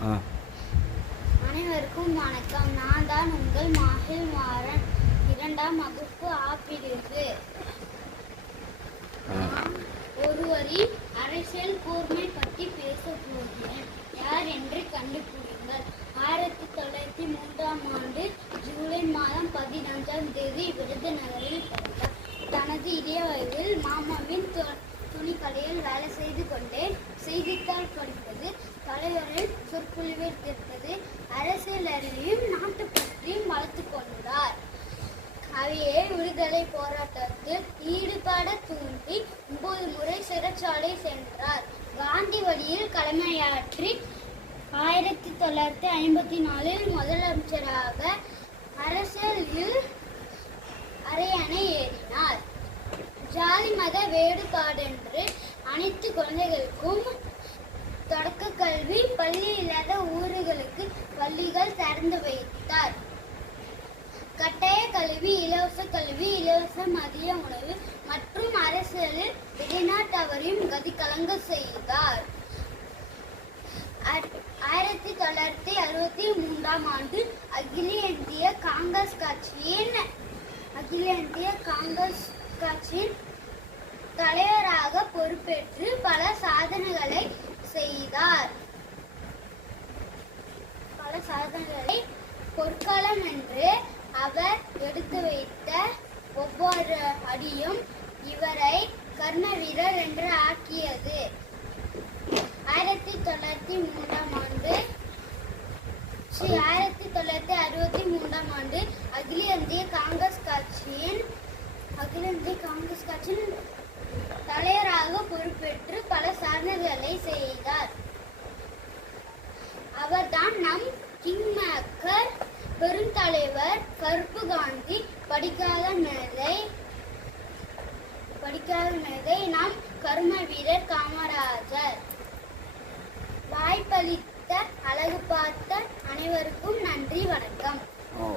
அனைவருக்கும் வணக்கம். நான் தான் உங்கள் மாஹில் மாறன், 2ஆம் வகுப்பு ஆ பிரிவு. ஒருவரி அரசியல் கூர்மை பற்றி பேச போகிறேன். யார் என்று கண்டுபிடிங்கள். 1903ஆம் ஆண்டு ஜூலை மாதம் 14ஆம் தேதி விருதுநகரில் பிறந்தார். தனது இளைய வயதில் மாமாவின் துணிக்கடையில் வேலை செய்து கொண்டே செய்தித்தாள் படிப்பது, தலைவரில் சொற்பொழிவில் கேட்பது, அரசியல் அறிவையும் நாட்டு பற்றியும் வளர்த்து கொண்டார். அவையே விடுதலை போராட்டத்தில் ஈடுபட தூண்டி 9 முறை சிறைச்சாலை சென்றார். காந்தி வழியில் கடமையாற்றி 1954இல் முதலமைச்சராக அரசியலில் அரியணை ஏறினார். ஜாதி மத வேறுபாடென்று அனைத்து குழந்தைகளுக்கும் தொடக்க கல்வி, பள்ளி இல்லாத ஊர்களுக்கு பள்ளிகள் திறந்து வைத்தார். கட்டாய கல்வி, இலவச கல்வி, இலவச மதிய உணவு மற்றும் அரசியலில் வெளிநாட்டவரையும் கதி கலங்க செய்தார். 1963ஆம் ஆண்டு அகில இந்திய காங்கிரஸ் கட்சியின் தலைவராக பொறுப்பேற்று பல சாதனைகளை செய்தார். பொற்காலம் என்று அவர் எடுத்து வைத்த ஒவ்வொரு அடியும் இவரை கர்ம வீரர் என்று ஆக்கியது. 1963ஆம் ஆண்டு அகில இந்திய காங்கிரஸ் கட்சியின் தலைவராக பொறுப்பேற்று பல சாதனைகளை செய்தார். அவர்தான் நம் கிங் மேக்கர், பெருந்தலைவர் கருப்பு காந்தி, படிக்காத மேதை நம் கர்ம வீரர் காமராஜர். வாய்ப்பளித்த அழகு பார்த்த அனைவருக்கும் நன்றி, வணக்கம்.